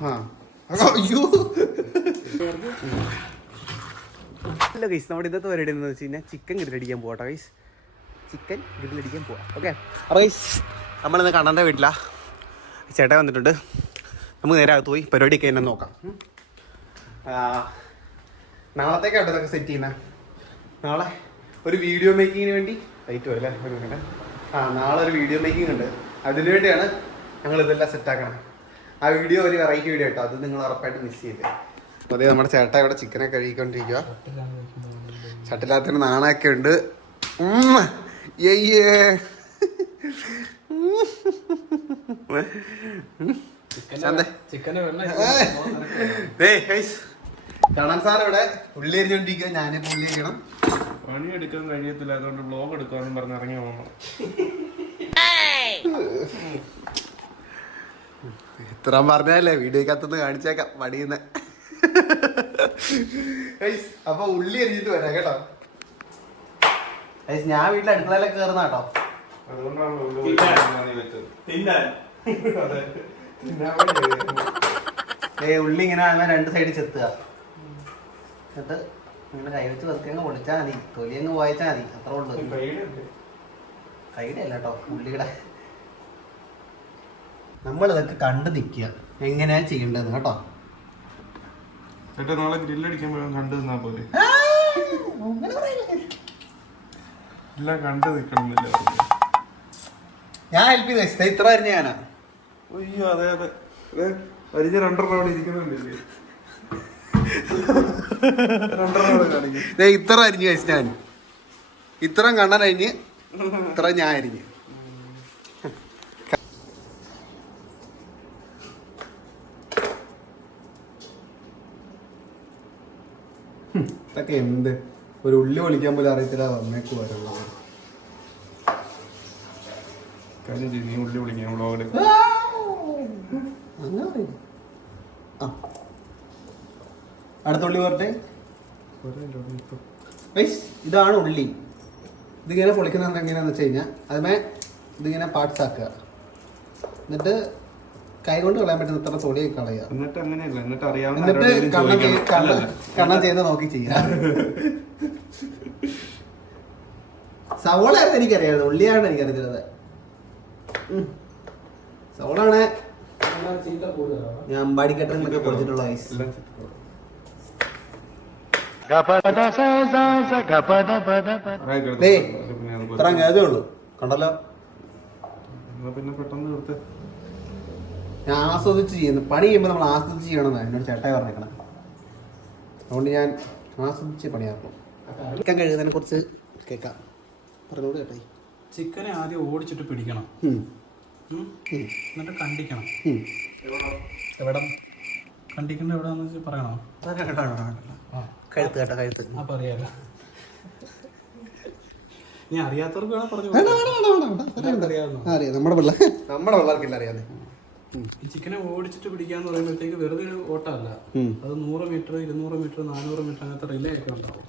അയ്യോ അല്ല ഗൈസ്, നമ്മുടെ ഇന്നത്തെ പരിപാടി എന്ന് വെച്ച് കഴിഞ്ഞാൽ ചിക്കൻ ഗ്രില്ലടിക്കാൻ പോകട്ടോ ഗൈസ്. ചിക്കൻ ഗ്രില്ലടിക്കാൻ പോവാം. ഓക്കെ. അപ്പോൾ ഗൈസ് നമ്മളിന്ന് കണ്ണൻ്റെ വീട്ടിലാണ്. ചേട്ടൻ വന്നിട്ടുണ്ട്. നമുക്ക് നേരെ അകത്ത് പോയി പരിപാടിയൊക്കെ എന്നെ നോക്കാം. നാളത്തേക്കാട്ടോ ഇതൊക്കെ സെറ്റ് ചെയ്യുന്നത്. നാളെ ഒരു വീഡിയോ മേക്കിങ്ങിന് വേണ്ടി ലൈറ്റ് വരും അല്ലേ, ഒരു മിനിറ്റ്. നാളെ ഒരു വീഡിയോ മേക്കിംഗ് ഉണ്ട്. അതിനു വേണ്ടിയാണ് ഞങ്ങൾ ഇതെല്ലാം സെറ്റാക്കണം. ആ വീഡിയോ ഒരു വെറൈറ്റി വീഡിയോ കേട്ടോ, അത് നിങ്ങൾ ഉറപ്പായിട്ട് മിസ് ചെയ്ത്. അതെ, നമ്മുടെ ചേട്ട ഇവിടെ ചിക്കനെ കഴുകിക്കൊണ്ടിരിക്കുക. ചട്ടിലാത്തിന് നാണൊക്കെ ഉണ്ട്. കാണാൻ സാർ ഇവിടെ ഉള്ളി എരിഞ്ഞോണ്ടിരിക്കുക. ഞാനിപ്പോ ഉള്ളി എരിയണം. പണിയെടുക്കാൻ കഴിയത്തില്ല, അതുകൊണ്ട് വ്ലോഗ് എടുക്കാന്നും പറഞ്ഞ് ഇറങ്ങി പോകണം. ഇത്ര പറഞ്ഞല്ലേ വീഡിയോക്കകത്തുനിന്ന് കാണിച്ചേക്കാം മടിയുന്ന. അപ്പൊ ഉള്ളി എരിഞ്ഞിട്ട് വരാം കേട്ടോ. ഞാൻ വീട്ടിൽ അടുക്കളയിലൊക്കെ കയറുന്ന കേട്ടോ. ഉള്ളി ഇങ്ങനെ രണ്ട് സൈഡിൽ ചെത്തുക, എന്നിട്ട് ഇങ്ങനെ കൈവച്ച് വെറുതെ പൊളിച്ചാൽ മതി. തൊലി അങ്ങ് വായിച്ചാൽ മതി, അത്ര ഉള്ളു. കൈയുടെ അല്ല കേട്ടോ, ഉള്ളിയുടെ. നമ്മളിതൊക്കെ കണ്ടു നിൽക്കുക എങ്ങനെയാ ചെയ്യേണ്ടത് കേട്ടോ. നാളെ ഗ്രില്ലടിക്കാൻ കണ്ടു നിന്നാ പോലെ എല്ലാം കണ്ടു നിൽക്കണമെന്നില്ല. ഞാൻ ഹെൽപ്പ് ചെയ്ത ഇത്ര അരിഞ്ഞ ഞാനാ. അയ്യോ അതെ അതെ, അരിഞ്ഞ 2 അവിടെ ഇരിക്കുന്നില്ലേ. ഇത്ര അരിഞ്ഞു കഴിച്ചു ഞാൻ. ഇത്രയും കണ്ണൻ അരിഞ്ഞ് ഇത്ര ഞാൻ അരിഞ്ഞ്. ഇതൊക്കെ എന്ത് ഒരു ഉള്ളി പൊളിക്കാൻ പോലും അറിയത്തില്ല. വന്നേക്ക് വരുള്ളത് നീ ഉള്ളി വിളിക്കാൻ വ്ളോഗ് അടുത്ത ഉള്ളി പോരട്ടെ. ഇതാണ് ഉള്ളി. ഇതിങ്ങനെ പൊളിക്കുന്നത് എങ്ങനെയാന്ന് വെച്ച് കഴിഞ്ഞാൽ അതിനെ ഇതിങ്ങനെ പാർട്സ് ആക്കുക, എന്നിട്ട് കൈ കൊണ്ട് കളയാൻ പറ്റുന്ന ഇത്ര തൊടി കളയുക. എന്നിട്ട് കണ്ണൻ ചെയ്യുന്ന നോക്കി ചെയ്യാം. സവോള ആയിരുന്നു എനിക്കറിയായിരുന്നു, ഉള്ളിയാണ് എനിക്കറിയത്തില്ലത്. സവോളാണ് ഞാൻ അമ്പാടിക്കട്ടൊക്കെ പൊളിച്ചിട്ടുള്ള ഐസ്. ഇത്ര അങ്ങേതേ ഉള്ളൂ കണ്ടല്ലോ. പിന്നെ പെട്ടെന്ന് ഞാൻ ആസ്വദിച്ച് ചെയ്യുന്നു. പണി ചെയ്യുമ്പോൾ നമ്മൾ ആസ്വദിച്ച് ചെയ്യണമെന്നാണ് എന്നോട് ചേട്ടായി പറഞ്ഞേക്കണം. അതുകൊണ്ട് ഞാൻ ആസ്വദിച്ച് പണിയാക്കും. ചിക്കൻ കഴുകുന്നതിനെ കുറിച്ച് കേൾക്കാം, പറഞ്ഞോട് ചേട്ടായി. ചിക്കനെ ആദ്യം ഓടിച്ചിട്ട് പിടിക്കണം, എന്നിട്ട് കണ്ടിക്കണം. എവിടെ കണ്ടിക്കണ്ട എവിടെയാണെന്ന് വെച്ചാൽ പറയണോ? കഴുത്ത് കേട്ടോ, കഴുത്ത്. അപ്പം അറിയാലോ. നീ അറിയാത്തവർക്ക് വേണം പറഞ്ഞു. അറിയാം, നമ്മുടെ പിള്ളേർക്കെല്ലാം അറിയാതെ. ഈ ചിക്കനെ ഓടിച്ചിട്ട് പിടിക്കാന്ന് പറയുമ്പോഴത്തേക്ക് വെറുതെ ഒരു ഓട്ടമല്ല, അത് 100 മീറ്റർ 200 മീറ്റർ 400 മീറ്റർ അങ്ങനത്തെ റിലേ ഒക്കെ ഉണ്ടാവും.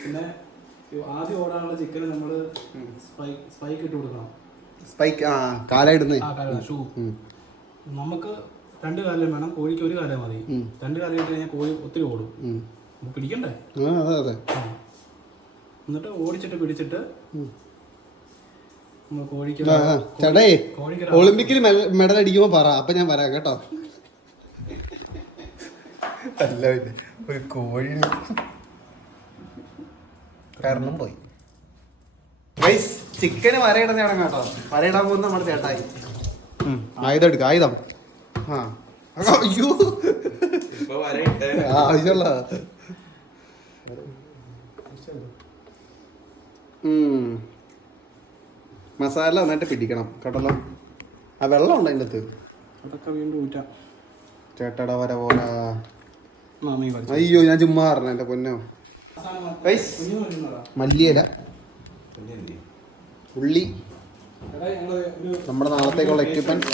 പിന്നെ ആദ്യം ഓടാനുള്ള ചിക്കന് നമ്മള് സ്പൈക്ക് ഇട്ട് കൊടുക്കണം. സ്പൈക്ക് കാലിടുന്നേ ഷൂ. നമുക്ക് 2 കാലം വേണം, കോഴിക്ക് 1 കാലം മതി. 2 കാലം ഇട്ട് കഴിഞ്ഞാൽ കോഴി ഒത്തിരി ഓടും, പിടിക്കണ്ടേ. എന്നിട്ട് ഓടിച്ചിട്ട് പിടിച്ചിട്ട് ചേട്ടേ ഒളിമ്പിക്കിൽ മെഡൽ അടിക്കുമ്പോ പറ, അപ്പൊ ഞാൻ വരാം കേട്ടോ. അല്ല ഒരു കോഴി കാരണം പോയി. ചിക്കന് വരയിടുന്ന ചേട്ടൻ കേട്ടോ. വരയിടാൻ പോകുന്ന നമ്മുടെ ചേട്ടായി. ആയുധം എടുക്ക, ആയുധം. അയ്യോ ആവശ്യമുള്ള മസാല നന്നായിട്ട് പിടിക്കണം കേട്ടല്ലോ. ആ വെള്ളം ഉണ്ട് അതിൻ്റെ അകത്ത്. ചേട്ടയുടെ വര പോലെ. അയ്യോ ഞാൻ ചുമ്മാ പറഞ്ഞ എൻ്റെ പൊന്നോ. മല്ലിയില, ഉള്ളി, നമ്മുടെ നാളത്തേക്കുള്ള എക്യുപ്മെന്റ്,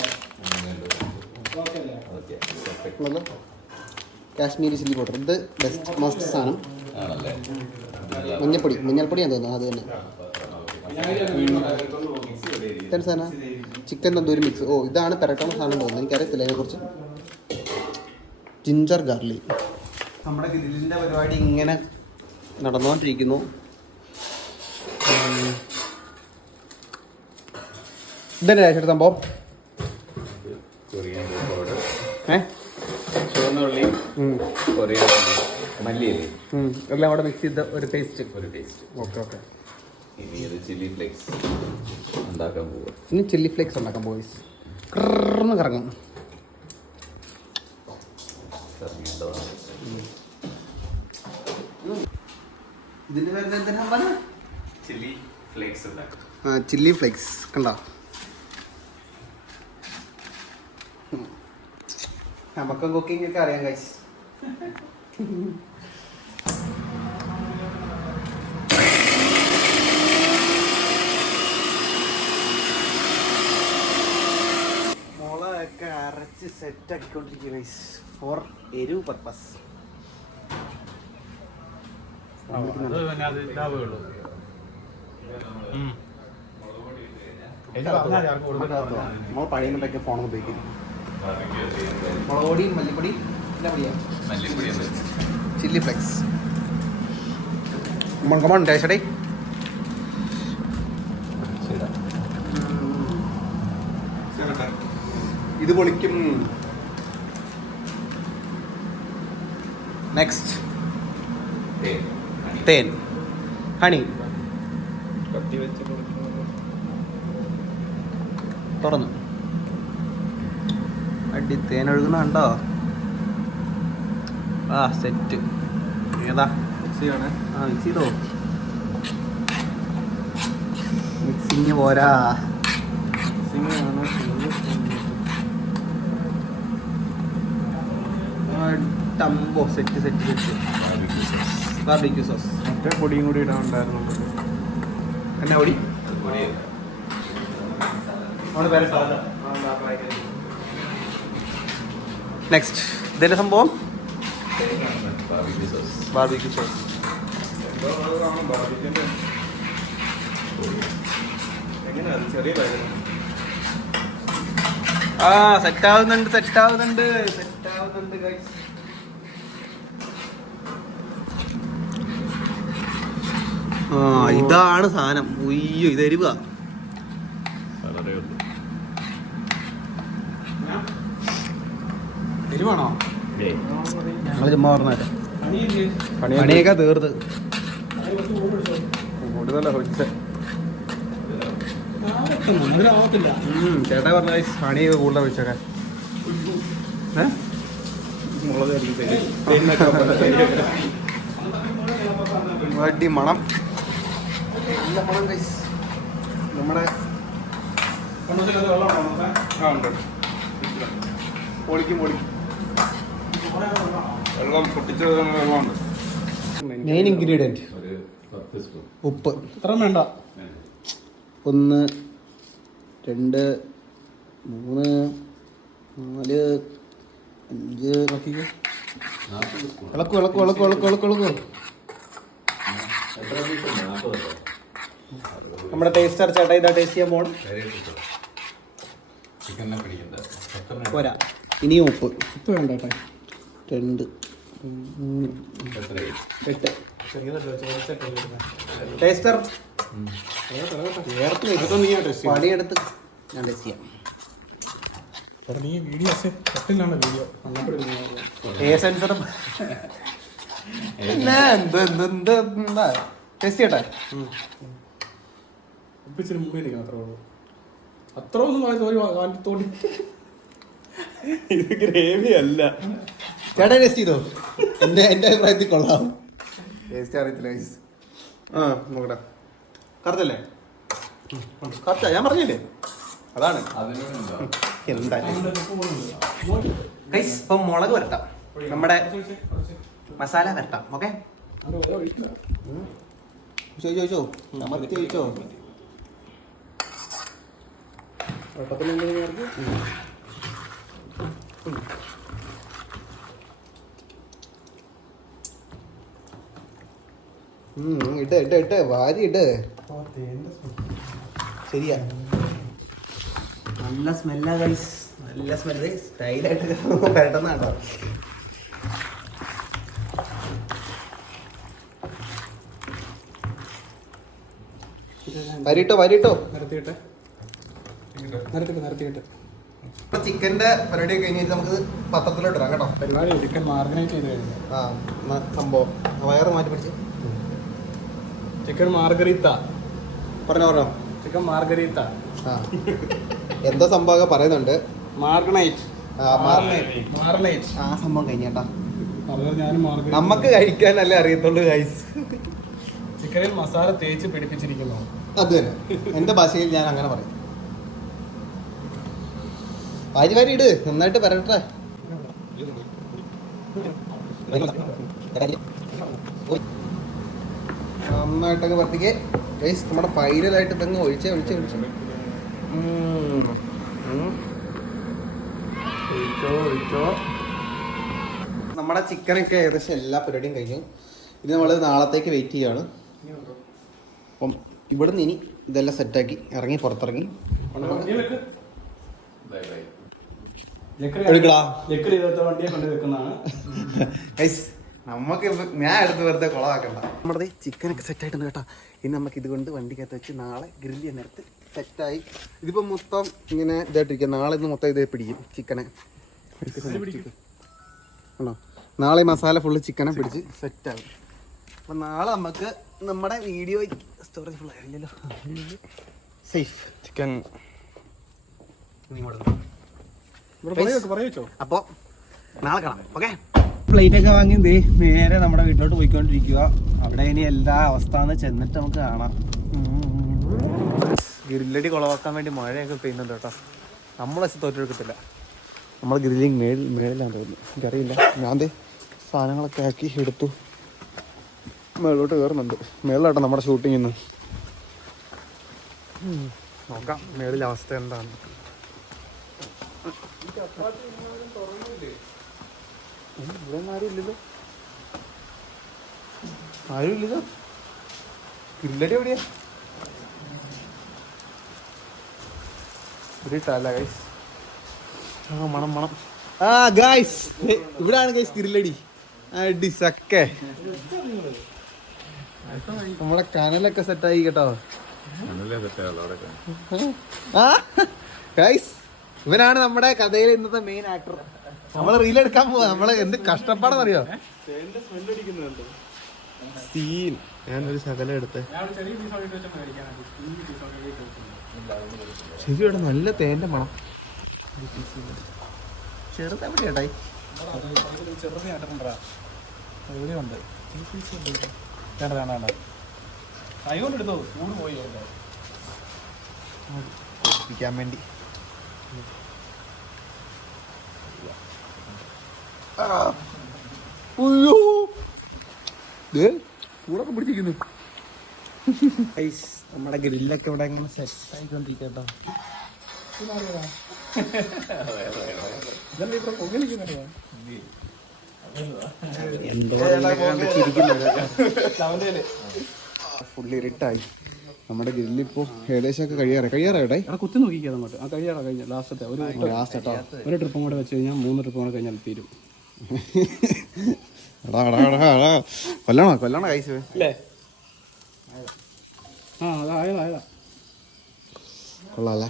കാശ്മീരി ചില്ലി പൗഡർ. ഇത് ബെസ്റ്റ് മസ്റ്റ് സാധനം. മഞ്ഞൾപ്പൊടി ഞാൻ തോന്നുന്നു അത് തന്നെ. സാധനം ചിക്കൻ തന്തൂരി മിക്സ്. ഓ ഇതാണ് പെരട്ടണ സാധനം തോന്നുന്നു, എനിക്കറിയത്തില്ല അതിനെക്കുറിച്ച്. Ginger garlic. നമ്മുടെ ഗ്രില്ലിൻ്റെ പരിപാടി ഇങ്ങനെ നടന്നുകൊണ്ടിരിക്കുന്നു. ഇതന്നെ ചേട്ടാ സംഭവം. ചുവന്നുള്ളി, മല്ലിയില്ലേ, എല്ലാം കൂടെ മിക്സ് ചെയ്ത ഒരു ടേസ്റ്റ്. ഓക്കെ. ഇനി ഇത് ചില്ലി ഫ്ലേക്സ് ഉണ്ടാക്കാൻ പോവുക. ഇനി ചില്ലി ഫ്ലേക്സ് ഉണ്ടാക്കാം ബോയ്സ്. കറന്ന് കറങ്ങും. ഇതിന്റെ പേര് എന്തിനാ? ചില്ലി ഫ്ലേക്സ് ഉണ്ടാക്കും. ചില്ലി ഫ്ലേക്സ് കണ്ടോ? നമുക്ക് കുക്കിംഗ് ഒക്കെ അറിയാം ഗൈസ്. മുളകൊക്കെ അരച്ച് സെറ്റ് ആക്കിക്കൊണ്ടിരിക്കുക ഗൈസ്, ഫോർ എരിവ് പർപ്പസ്. നമ്മൾ പഴയതിനൊക്കെ ഫോൺ ഉപയോഗിക്കും. മുളക് പൊടിയും മല്ലിപ്പൊടി ചില്ലി ഫ്ലെക്സ്. കമോൺ ടേസ്റ്റേ. ഇത് പൊളിക്കും. നെക്സ്റ്റ് തേൻ, ഹണി. തുറന്നു അടി തേൻ ഒഴുകുന്ന കണ്ടോ? ആ സെറ്റ്. ഏതാ മിക്സ് ചെയ്തോ? മിക്സിങ് പോരാ. Tempo set. Barbecue sauce. മറ്റേ പൊടിയും കൂടി ഇടാനുണ്ടായിരുന്നു. എന്നാ പൊടി? നെക്സ്റ്റ് ഇതിന്റെ സംഭവം ബാർബിക്യൂ സോസ്. ആ സെറ്റാവുന്നുണ്ട്. ആ ഇതാണ് സാധനം. ഉയ്യോ ഇത് എരിവാ. എരിവാണോ? ഞങ്ങള് ചുമ്മാ പറഞ്ഞാലേ പണിയൊക്കെ തീർത്ത്. കൂടുതലല്ല ചേട്ടാ പറഞ്ഞ പണിയൊക്കെ കൂടുതൽ വെച്ചേക്കാൻ. വടി മണം. നല്ല മണം ഗൈസ്. നമ്മുടെ പൊളിക്കും. വെള്ളം പൊട്ടിച്ച വെള്ളമുണ്ട്. മെയിൻ ഇൻഗ്രീഡിയൻറ്റ് ഉപ്പ്. ഇത്ര വേണ്ട. 1 2 3 4 5 ഇളക്കു. നമ്മുടെ ടേസ്റ്റർ ചേട്ടാ ഇതാ ടേസ്റ്റ് ചെയ്യാൻ പോകണം. പോരാ, ഇനിയും ഉപ്പ്. ഉപ്പ് വേണ്ട കേട്ടോ. 2 3 8. ടേസ്റ്റർ പണിയെടുത്ത് ഞാൻ ടേസ്റ്റ് ചെയ്യാം. നീ വീഡിയോ സെറ്റിലാണ് വീഡിയോ സെൻസറും ടേസ്റ്റ് ചെയ്യട്ടെ. ഇച്ചിരി മുമ്പിലേക്ക് അത്രേ ഉള്ളൂ. അത്ര ഒന്നും തോന്നി. ഇത് ഗ്രേവി അല്ല. ചേട്ടാ ടേസ്റ്റ് ചെയ്തോ? എൻ്റെ അഭിപ്രായത്തിൽ കൊള്ളാം. ടേസ്റ്റ് അറിയത്തില്ല. ആ നോക്കട്ടെ. കറുത്തല്ലേ? കറുത്ത ഞാൻ പറഞ്ഞില്ലേ, അതാണ്. എന്തായാലും ഗൈസ് ഇപ്പം മുളക് വരട്ടാം, നമ്മുടെ മസാല വരട്ടാം. ഓക്കെ ചോദിച്ചോ അമർത്തി ചോദിച്ചോ. ഇട്ട് വാരി ഇട്ട്. ശരിയാ. നല്ല സ്മെല്ലാ ഗൈസ്, നല്ല സ്മെല്ല്. സ്റ്റൈലായിട്ട് പെട്ടെന്ന് കേട്ടോ. വരിട്ടോ നിരത്തിയിട്ട് ഇപ്പൊ ചിക്കന്റെ പരിപാടി കഴിഞ്ഞിട്ട് നമുക്ക് പത്രത്തിലോട്ട് ഇടാം കേട്ടോ. പരിപാടി ചിക്കൻ മാർഗനേറ്റ് ചെയ്ത് കഴിഞ്ഞു. സംഭവം വയറ് മാറ്റി പിടിച്ച് ചിക്കൻ മാർഗരീത്ത. പറഞ്ഞോ. ചിക്കൻ മാർഗരീത്ത. എന്തോ സംഭവമൊക്കെ പറയുന്നുണ്ട്. മാർഗനൈറ്റ്. ആ സംഭവം കഴിഞ്ഞേട്ടാ. ഞാനും മാർഗനൈറ്റ്. നമുക്ക് കഴിക്കാനല്ലേ അറിയത്തുള്ളൂ ഗൈസ്. ചിക്കനിൽ മസാല തേച്ച് പിടിപ്പിച്ചിരിക്കുന്നു. അത് തന്നെ എന്റെ ഭാഷയിൽ ഞാൻ അങ്ങനെ പറയും. വാരി ഇട്, നന്നായിട്ട് വരട്ടെ. നന്നായിട്ടൊക്കെ വർത്തിക്കേ ഗൈസ്. നമ്മുടെ ഫൈനലായിട്ട് ഇതങ്ങ് ഒഴിച്ചേ. ഒഴിച്ചോ. നമ്മുടെ ചിക്കനൊക്കെ ഏകദേശം എല്ലാ പരിപാടിയും കഴിഞ്ഞു. ഇനി നമ്മൾ നാളത്തേക്ക് വെയിറ്റ് ചെയ്യാണ്. അപ്പം ഇവിടെ നിന്ന് ഇനി ഇതെല്ലാം സെറ്റാക്കി ഇറങ്ങി പുറത്തിറങ്ങി വണ്ടിയെ കൊണ്ട് വെക്കുന്നതാണ്. നമുക്ക് ഞാൻ എടുത്ത് വെറുതെ കുളമാക്കണ്ട. നമ്മുടെ ചിക്കനൊക്കെ സെറ്റായിട്ടുണ്ട് കേട്ടോ. ഇനി നമുക്ക് ഇതുകൊണ്ട് വണ്ടിക്കകത്ത് വെച്ച് നാളെ ഗ്രില്ല് ചെയ്യുന്നിടത്ത് സെറ്റായി. ഇതിപ്പോൾ മൊത്തം ഇങ്ങനെ ഇതായിട്ടിരിക്കുക. നാളെ ഇന്ന് മൊത്തം ഇതേ പിടിക്കും ചിക്കനെ. ആണോ? നാളെ മസാല ഫുള്ള് ചിക്കനെ പിടിച്ച് സെറ്റാകും. അപ്പം നാളെ നമുക്ക് നമ്മുടെ വീഡിയോ സ്റ്റോറേജ് ഫുൾ ആയില്ലല്ലോ. സേഫ് ചിക്കൻ അപ്പോൾ നാളെ കാണാം. ഓക്കെ. പ്ലേറ്റ് ഒക്കെ വാങ്ങി നേരെ നമ്മുടെ വീട്ടിലോട്ട് പോയിക്കൊണ്ടിരിക്കുക. അവിടെ ഇനി എല്ലാ അവസ്ഥ ചെന്നിട്ട് നമുക്ക് കാണാം. ഗ്രില്ലടി കുളവാക്കാൻ വേണ്ടി മഴയൊക്കെ പെയ്യുന്നുണ്ട് കേട്ടോ. നമ്മൾ പക്ഷെ തോറ്റെടുക്കത്തില്ല. നമ്മൾ ഗ്രില്ലിങ് മേളിലാന്ന് തോന്നുന്നു, എനിക്കറിയില്ല. ഞാൻ സാധനങ്ങളൊക്കെ ആക്കി എടുത്തു മേളിലോട്ട് കയറുന്നുണ്ട്. മേളിലോട്ടോ നമ്മുടെ ഷൂട്ടിങ് ഇന്ന്. നോക്കാം മേളിലെ അവസ്ഥ എന്താണ്. ഇവിടെ ആരുമില്ലല്ലോ. ഗ്രില്ലടി എവിടെയാ? ഗൈസ്. മണം. ഗൈസ് ഇവിടാണ് ഗൈസ് ഗ്രില്ലടി. ഡിസക്കെ നമ്മളെ കനലൊക്കെ സെറ്റായി കേട്ടോ. ഗൈസ് ഇവനാണ് നമ്മുടെ കഥയിലെ ഇന്നത്തെ മെയിൻ ആക്ടർ. നമ്മള് റീലെടുക്കാൻ പോവാ. നമ്മള് എന്ത് കഷ്ടപ്പാടെന്നറിയോ. സീൻ ഞാനൊരു ശകലം എടുത്തേ. ശരിയോടെ നല്ല തേന്റെ മണം. ചെറുതെവിടെ ചേട്ടായി? ക്കാൻ വേണ്ടി കൂടൊക്കെ പിടിച്ചിരിക്കുന്നു. നമ്മുടെ ഗ്രില്ലൊക്കെ ഇവിടെ ഇങ്ങനെ സെറ്റ് ആയിക്കൊണ്ടിരിക്കട്ടോ. ഫുള്ള് ഇരുട്ടായി. നമ്മുടെ ഗ്രില്ലിപ്പോ ഏകദേശമൊക്കെ കഴിയാറായിട്ടായി. കുത്തി നോക്കിക്കാതെ അങ്ങോട്ട്. ആ കഴിഞ്ഞ ലാസ്റ്റത്തെ ഒരു ട്രിപ്പും കൂടെ വെച്ച് കഴിഞ്ഞാൽ 3 ട്രിപ്പും കൂടെ കഴിഞ്ഞാൽ തീരും. കൊല്ലണോ കൈസ് അല്ലേ? ആ അതായതാ കൊള്ളാല്ലേ.